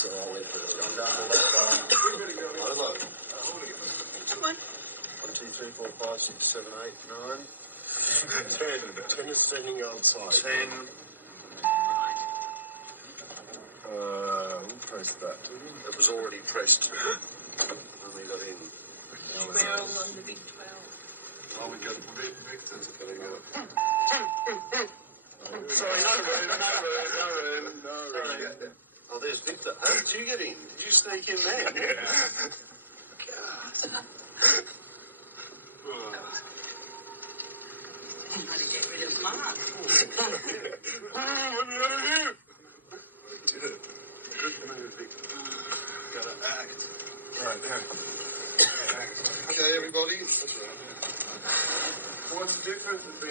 So I went first. Going down the ladder. Hello. Come on. 1, 2, 3, 4, 5, 6, 7, 8, 9. 10. 10 is standing outside. 10. Who pressed that? It was already pressed. When we got in. We're all on the big 12. Oh, we got Victor's going to go. Sorry, no room. Oh, there's Victor. How did you get in? Did you sneak in there? Yeah. God. I'm trying to get rid of Mark. Let me out of here. Did it. Good move, Victor. Gotta act. Right there. Okay, everybody. What's the difference between